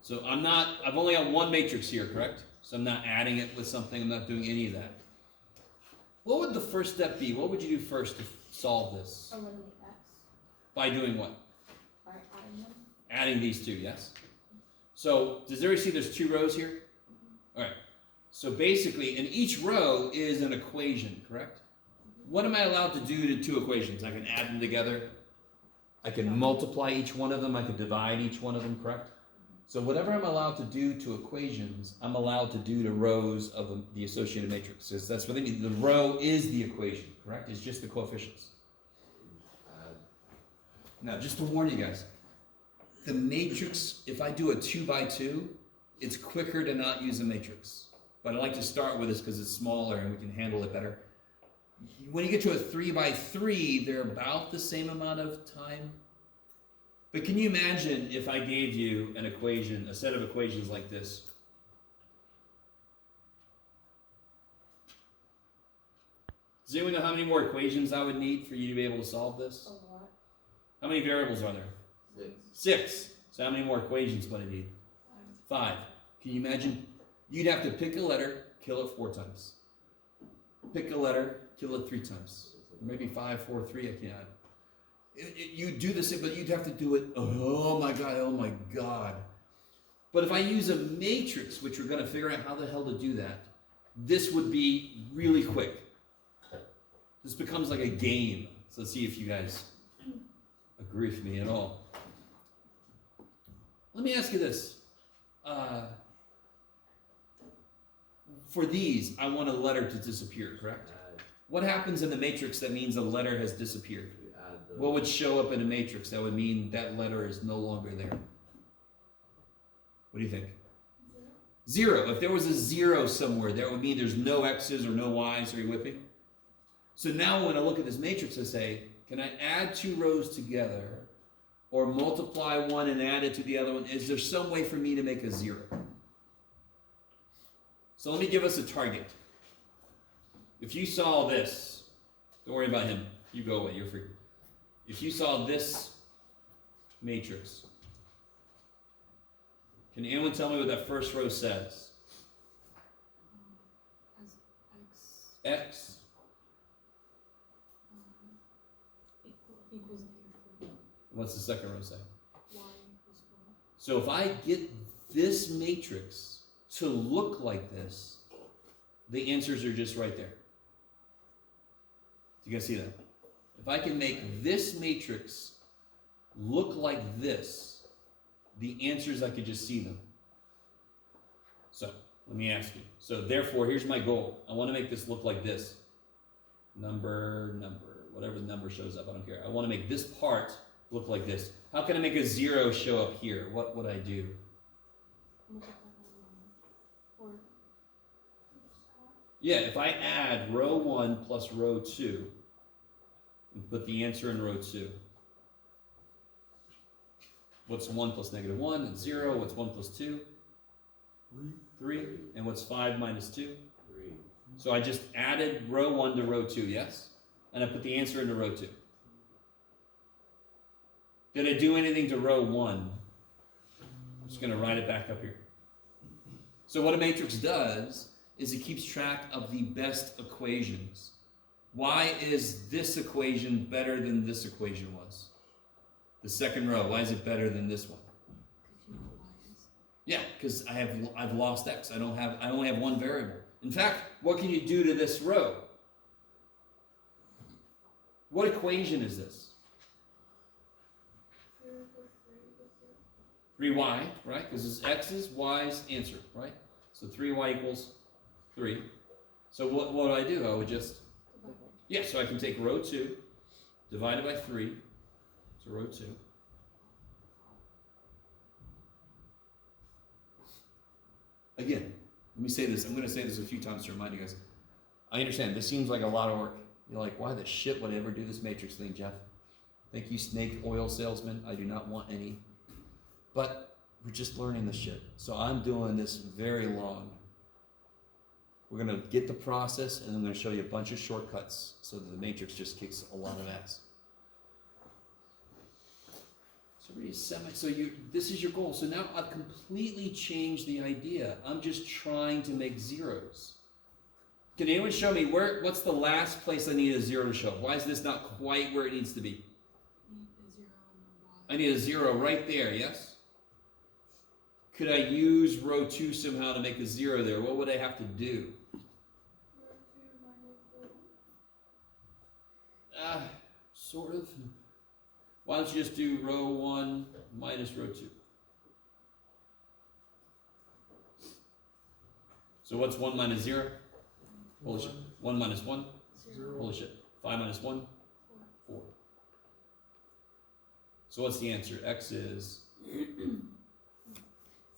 So I've only got one matrix here, correct? So I'm not adding it with something. I'm not doing any of that. What would the first step be? What would you do first to solve this? Eliminate x. By doing what? By adding them. Adding these two, yes? So does everybody see there's 2 rows here? All right. So basically, in each row is an equation, correct? What am I allowed to do to 2 equations? I can add them together. I can multiply each one of them. I can divide each one of them, correct? So whatever I'm allowed to do to equations, I'm allowed to do to rows of the associated matrix. So that's what they mean. The row is the equation, correct? It's just the coefficients. Now, just to warn you guys, the matrix, if I do a 2 by 2, it's quicker to not use a matrix. But I like to start with this because it's smaller and we can handle it better. When you get to a 3 by 3, they're about the same amount of time. But can you imagine if I gave you an equation, a set of equations like this? Does anyone know how many more equations I would need for you to be able to solve this? A lot. How many variables are there? 6. So how many more equations would I need? 5. Can you imagine? You'd have to pick a letter, kill it 4 times. Pick a letter, kill it 3 times. Or maybe 5, 4, 3, I can't add. You do this, but you'd have to do it, oh my God. But if I use a matrix, which we're going to figure out how the hell to do that, this would be really quick. This becomes like a game. So let's see if you guys agree with me at all. Let me ask you this. For these, I want a letter to disappear, correct? What happens in the matrix that means a letter has disappeared? We add the. What would show up in a matrix that would mean that letter is no longer there? What do you think? Zero. If there was a zero somewhere, that would mean there's no X's or no Y's. Are you with me? So now when I look at this matrix, I say, can I add two rows together or multiply one and add it to the other one? Is there some way for me to make a zero? So let me give us a target. If you saw this, don't worry about him. You go away, you're free. If you saw this matrix, can anyone tell me what that first row says? As X, X. equals What's the second row say? Y equals 1. So if I get this matrix to look like this, the answers are just right there. Do you guys see that? If I can make this matrix look like this, the answers, I could just see them. So, let me ask you. So, therefore, here's my goal. I want to make this look like this. Number, whatever the number shows up, I don't care. I want to make this part look like this. How can I make a zero show up here? What would I do? Multiply by 1. Or Yeah, if I add row 1 plus row 2 and put the answer in row 2. What's 1 plus negative 1? It's 0. What's 1 plus 2? 3. And what's 5 minus 2? 3. So I just added row 1 to row 2, yes? And I put the answer into row 2. Did I do anything to row 1? I'm just going to write it back up here. So what a matrix does is it keeps track of the best equations. Why is this equation better than this equation was? The second row, why is it better than this one? because you know what Y is. Yeah, because I've lost X. I only have one variable. In fact, what can you do to this row? What equation is this? 3y, right? Because it's X's, Y's, answer, right? So 3y equals 3. So what would I do? I would just, yeah, so I can take row 2, divided by 3, so row 2. Again, let me say this. I'm going to say this a few times to remind you guys. I understand, this seems like a lot of work. You're like, why the shit would I ever do this matrix thing, Jeff? Thank you, snake oil salesman. I do not want any. But we're just learning this shit. So I'm doing this very long. We're going to get the process, and I'm going to show you a bunch of shortcuts so that the matrix just kicks a lot of ass. So this is your goal. So now I've completely changed the idea. I'm just trying to make zeros. Can anyone show me what's the last place I need a zero to show up? Why is this not quite where it needs to be? I need a 0 right there, yes? Could I use row 2 somehow to make a 0 there? What would I have to do? Sort of. Why don't you just do row 1 minus row 2? So what's 1 minus 0? Holy shit. 1 minus 1? 0. Holy shit. 5 minus 1? 4. So what's the answer? X is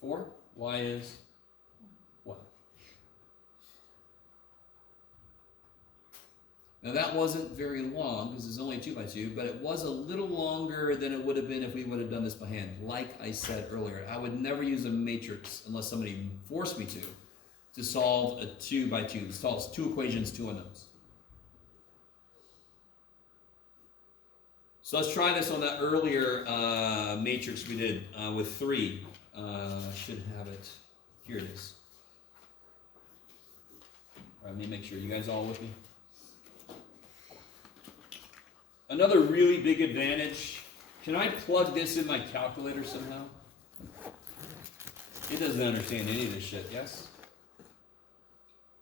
4. Y is what? Now that wasn't very long because it's only 2 by 2, but it was a little longer than it would have been if we would have done this by hand. Like I said earlier, I would never use a matrix unless somebody forced me to solve a 2 by 2. It solves 2 equations, 2 unknowns. So let's try this on that earlier matrix we did with 3. I should have it. Here it is. All right, let me make sure. You guys all with me? Another really big advantage. Can I plug this in my calculator somehow? It doesn't understand any of this shit, yes?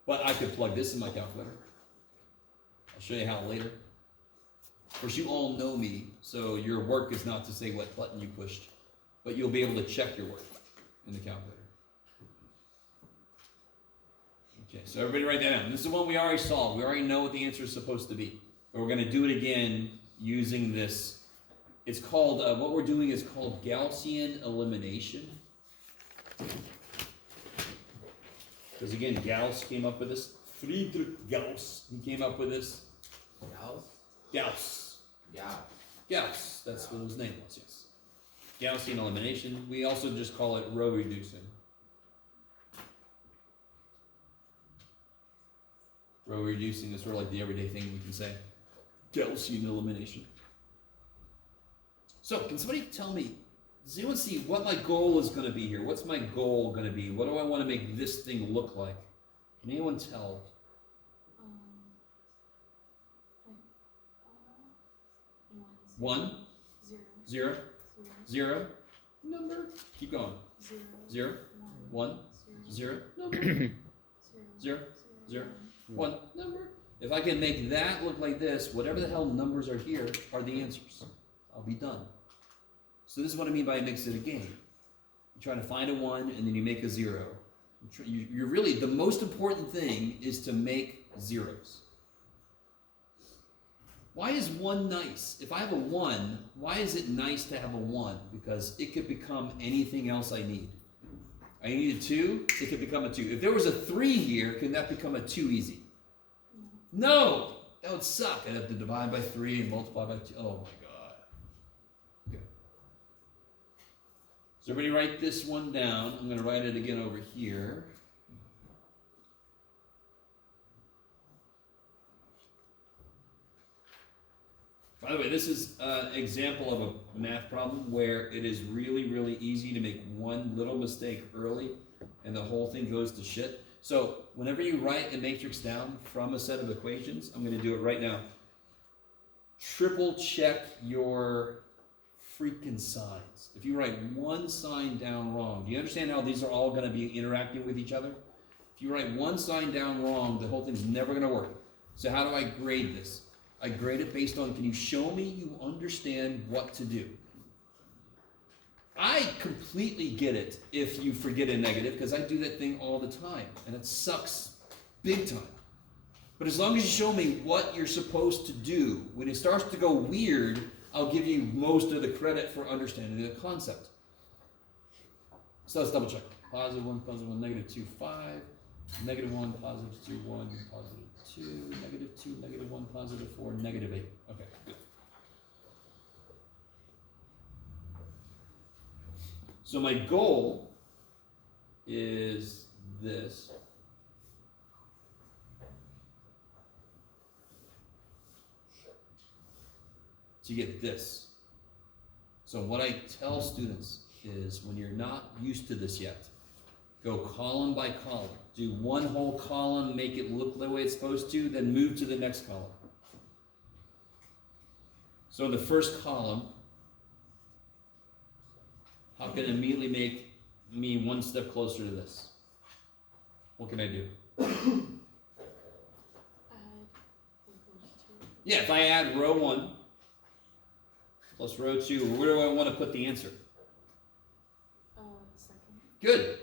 But I could plug this in my calculator. I'll show you how later. Of course, you all know me, so your work is not to say what button you pushed, but you'll be able to check your work in the calculator. Okay, so everybody write that down. This is one we already solved. We already know what the answer is supposed to be. But we're going to do it again using this. It's called, what we're doing is called Gaussian elimination. Because again, Gauss came up with this. Friedrich Gauss, he came up with this. Gauss? Gauss. Yeah. Gauss, that's what his name was, yes. Gaussian elimination. We also just call it row reducing. Row reducing is sort of like the everyday thing we can say. Gaussian elimination. So, can somebody tell me, does anyone see what my goal is going to be here? What's my goal going to be? What do I want to make this thing look like? Can anyone tell? Like, 1, 0, 0, 0, number. Keep going. 0, 1, 0, number. 0, 0, 1, number. If I can make that look like this, whatever the hell numbers are here are the answers. I'll be done. So this is what I mean by it makes it a game. You try to find a 1 and then you make a 0. You're really, the most important thing is to make zeros. Why is 1 nice? If I have a 1, why is it nice to have a 1? Because it could become anything else I need. I need a 2, it could become a 2. If there was a 3 here, can that become a 2 easy? No! That would suck. I'd have to divide by 3 and multiply by 2. Oh my god. Okay. So everybody write this one down. I'm going to write it again over here. By the way, this is an example of a math problem where it is really, really easy to make one little mistake early and the whole thing goes to shit. So whenever you write a matrix down from a set of equations, I'm going to do it right now. Triple check your freaking signs. If you write one sign down wrong, do you understand how these are all going to be interacting with each other? If you write one sign down wrong, the whole thing's never going to work. So how do I grade this? I grade it based on, can you show me you understand what to do? I completely get it if you forget a negative, because I do that thing all the time, and it sucks big time. But as long as you show me what you're supposed to do, when it starts to go weird, I'll give you most of the credit for understanding the concept. So let's double check. Positive 1, negative 2, 5. Negative 1, positive 2, 1, positive 2, negative 2, negative 1, positive 4, negative 8. Okay, good. So my goal is this. To get this. So what I tell students is when you're not used to this yet, go column by column. Do one whole column, make it look the way it's supposed to, then move to the next column. So in the first column, how can it immediately make me one step closer to this? What can I do? Yeah, if I add row 1 plus row 2, where do I want to put the answer? Second. Good.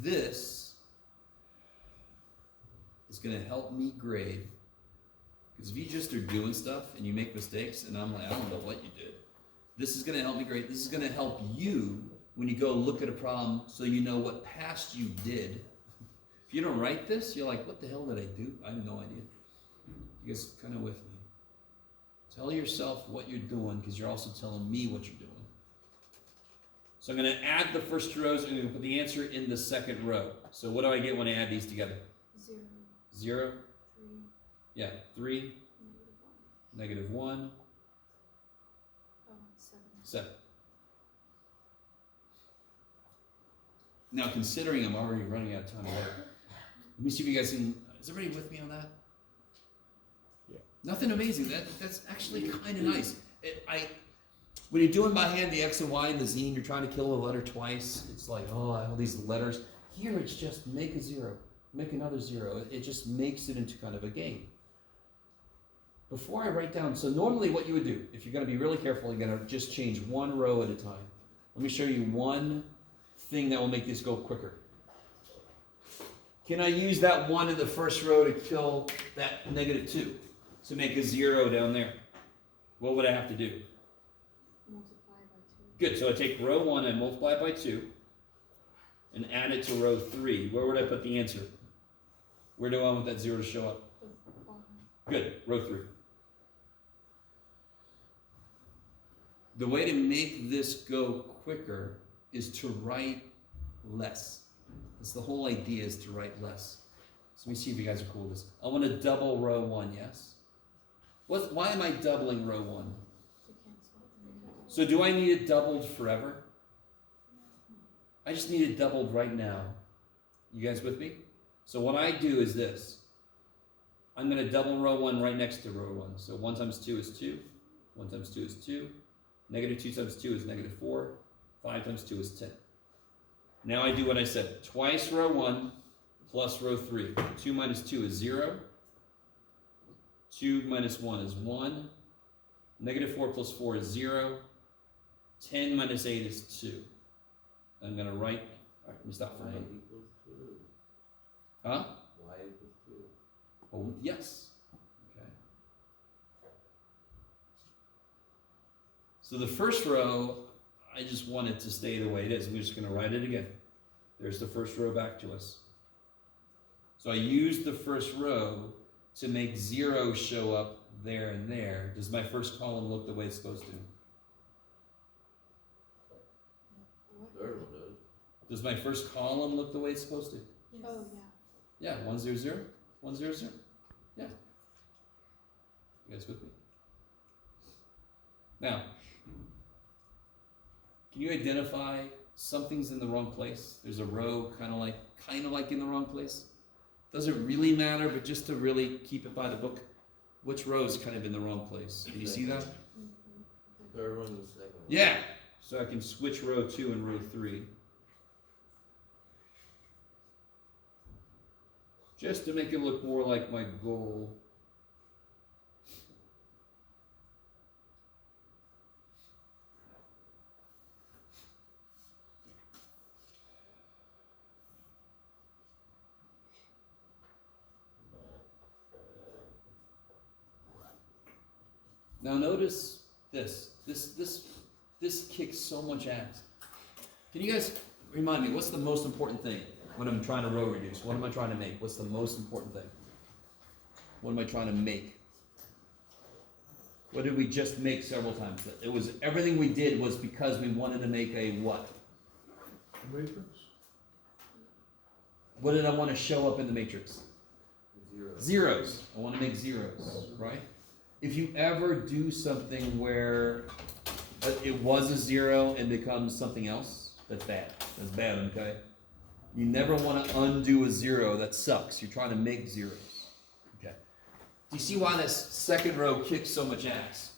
This is going to help me grade, because if you just are doing stuff and you make mistakes and I'm like, I don't know what you did, this is going to help me grade. This is going to help you when you go look at a problem so you know what past you did. If you don't write this, you're like, what the hell did I do? I have no idea. You guys kind of with me. Tell yourself what you're doing, because you're also telling me what you're doing. So I'm going to add the first two rows and I'm going to put the answer in the second row. So what do I get when I add these together? 0, 0. 3, Yeah, 3, negative 1, negative 1, 7. 7. Now, considering I'm already running out of time, let me see if you guys can. Is everybody with me on that? Yeah. Nothing amazing. That's actually kind of nice. When you're doing by hand the X and Y and the Z and you're trying to kill a letter twice, it's like, oh, all these letters. Here it's just make a 0, make another 0. It just makes it into kind of a game. Before I write down, so normally what you would do, if you're going to be really careful, you're going to just change one row at a time. Let me show you one thing that will make this go quicker. Can I use that 1 in the first row to kill that negative 2? To make a 0 down there? What would I have to do? Multiply by two. Good, so I take row 1, I multiply it by 2, and add it to row 3. Where would I put the answer? Where do I want that 0 to show up? The bottom. Good, row 3. The way to make this go quicker is to write less. That's the whole idea, is to write less. So let me see if you guys are cool with this. I want to double row 1, yes? Why am I doubling row 1? To cancel. So do I need it doubled forever? I just need it doubled right now. You guys with me? So what I do is this. I'm going to double row 1 right next to row 1. So 1 times 2 is 2. 1 times 2 is 2. Negative 2 times 2 is negative 4. 5 times 2 is 10. Now I do what I said. Twice row 1 plus row 3. 2 minus 2 is 0. 2 minus 1 is 1. Negative 4 plus 4 is 0. 10 minus 8 is 2. I'm going to write... All right, let me stop for a Y minute. equals 2. Huh? Y equals 2. Oh, yes. Okay. So the first row, I just want it to stay the way it is. We're just going to write it again. There's the first row back to us. So I used the first row to make 0 show up there and there. Does my first column look the way it's supposed to? Third one does. Does my first column look the way it's supposed to? Oh, yeah. Yeah, 1 0 0, 1 0 0. Yeah. You guys with me? Now, can you identify something's in the wrong place? There's a row kind of like in the wrong place. Doesn't really matter, but just to really keep it by the book, which row is kind of in the wrong place? Do you see that? Third one and the second one. Yeah. So I can switch row 2 and row 3. Just to make it look more like my goal. Now notice this. This kicks so much ass. Can you guys remind me, what's the most important thing when I'm trying to row reduce? What am I trying to make? What's the most important thing? What am I trying to make? What did we just make several times? It was everything we did was because we wanted to make a what? Matrix? What did I want to show up in the matrix? 0. Zeros. I want to make zeros, right? If you ever do something where it was a 0 and becomes something else, that's bad. That's bad, okay? You never want to undo a 0. That sucks. You're trying to make zeros. Okay. Do you see why this second row kicks so much ass?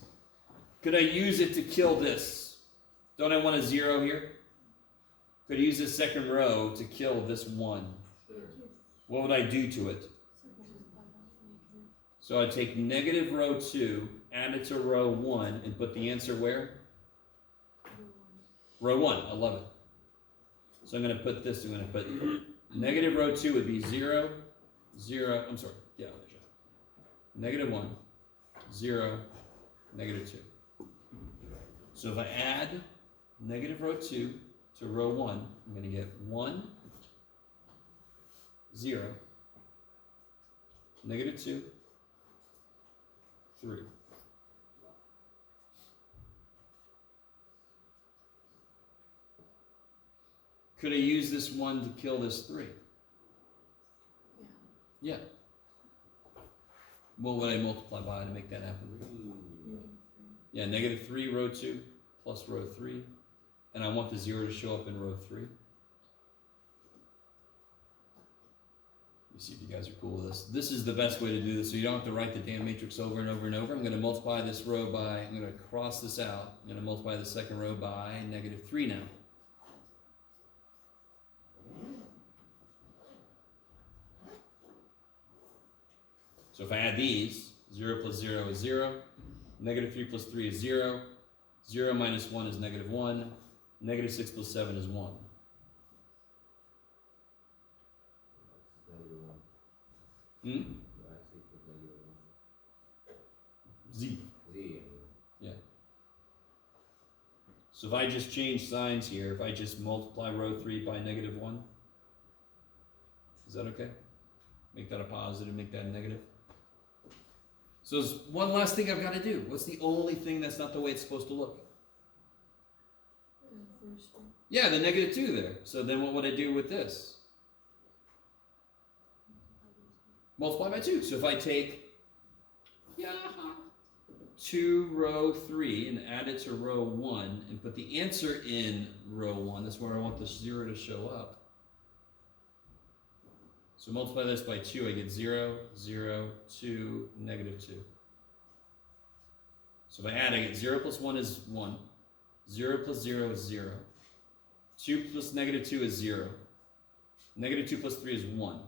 Could I use it to kill this? Don't I want a 0 here? Could I use this second row to kill this 1? Sure. What would I do to it? So I'd take negative row 2, add it to row 1, and put the answer where? Row 1. I love it. So I'm going to put this, I'm going to put negative row 2 would be 0, 0, I'm sorry, yeah, negative 1, 0, negative 2. So if I add negative row 2 to row 1, I'm going to get 1, 0, negative 2, 3. Could I use this 1 to kill this 3? Yeah. What would I multiply by to make that happen? Yeah, negative 3 row 2 plus row 3. And I want the 0 to show up in row 3. Let me see if you guys are cool with this. This is the best way to do this, so you don't have to write the damn matrix over and over and over. I'm going to multiply this row by, I'm going to cross this out. I'm going to multiply the second row by negative 3 now. So if I add these, 0 plus 0 is 0, negative 3 plus 3 is 0, 0 minus 1 is negative 1, negative 6 plus 7 is 1. Negative Hmm? You actually put negative Z. one. Z, So if I just change signs here, if I just multiply row 3 by -1, is that okay? Make that a positive, make that a negative. So there's one last thing I've got to do. What's the only thing that's not the way it's supposed to look? Yeah, the -2 there. So then what would I do with this? Multiply by 2. So if I take 2 row 3 and add it to row 1 and put the answer in row 1, that's where I want the 0 to show up. So multiply this by 2, I get 0, 0, 2, -2. So if I add, I get 0 plus 1 is 1, 0 plus 0 is 0, 2 plus -2 is 0, -2 plus 3 is 1.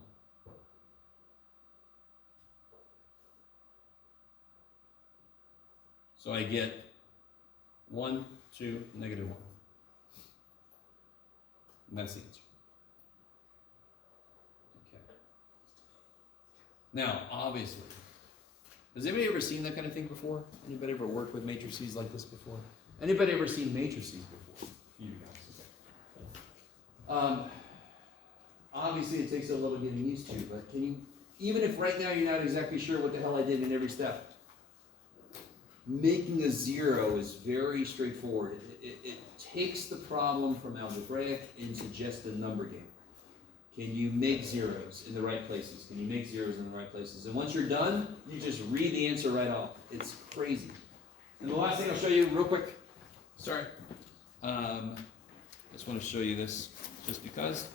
So I get 1, 2, -1. And that's the answer. Okay. Now, obviously, has anybody ever seen that kind of thing before? Anybody ever worked with matrices like this before? Anybody ever seen matrices before? You guys. Okay. Obviously, it takes a little getting used to, but can you, even if right now you're not exactly sure what the hell I did in every step, making a 0 is very straightforward. It takes the problem from algebraic into just a number game. Can you make zeros in the right places? Can you make zeros in the right places? And once you're done, you just read the answer right off. It's crazy. And the last thing I'll show you real quick, sorry, just want to show you this just because.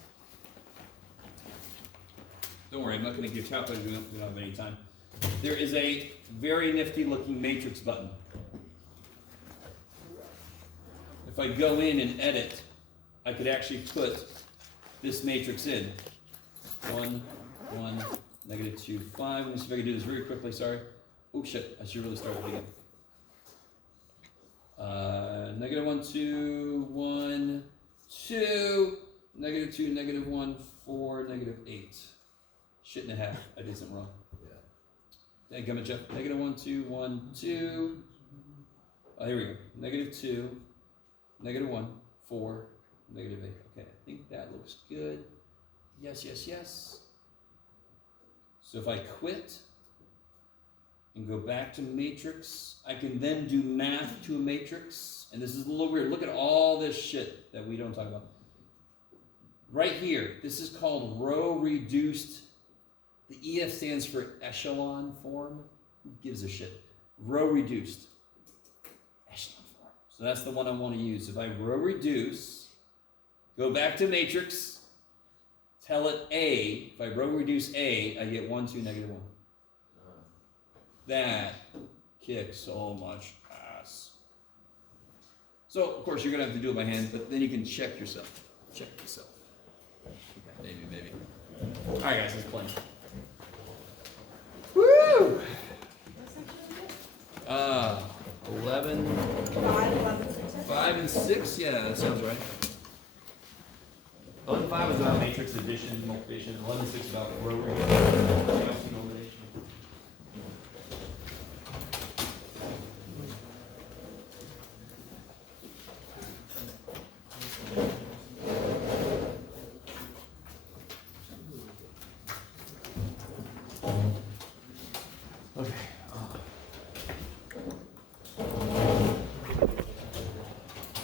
Don't worry, I'm not going to give calculators, we don't have any time. There is a very nifty looking matrix button. If I go in and edit, I could actually put this matrix in. 1, 1, -2, 5. Let me see if I can do this very quickly, sorry. Oh shit, I should really start it again. -1, 2, 1, 2, -2, -1, 4, -8. Shit and a half, I did something wrong. Thank you, Jeff. -1, 2, 1, 2. Oh, here we go. -2, -1, 4, -8. Okay, I think that looks good. Yes, yes, yes. So if I quit and go back to matrix, I can then do math to a matrix. And this is a little weird. Look at all this shit that we don't talk about. Right here, this is called row reduced. The EF stands for echelon form. Who gives a shit? Row reduced. Echelon form. So that's the one I want to use. If I row reduce, go back to matrix, tell it A. If I row reduce A, I get 1, 2, -1. That kicks so much ass. So, of course, you're going to have to do it by hand, but then you can check yourself. Check yourself. Maybe, maybe. All right, guys, let's play. Woo! What section is it? 11, 5 and 6, yeah, that sounds right. 11.5 is about matrix addition, multiplication. 11.6 is about row reduction, elimination. Okay.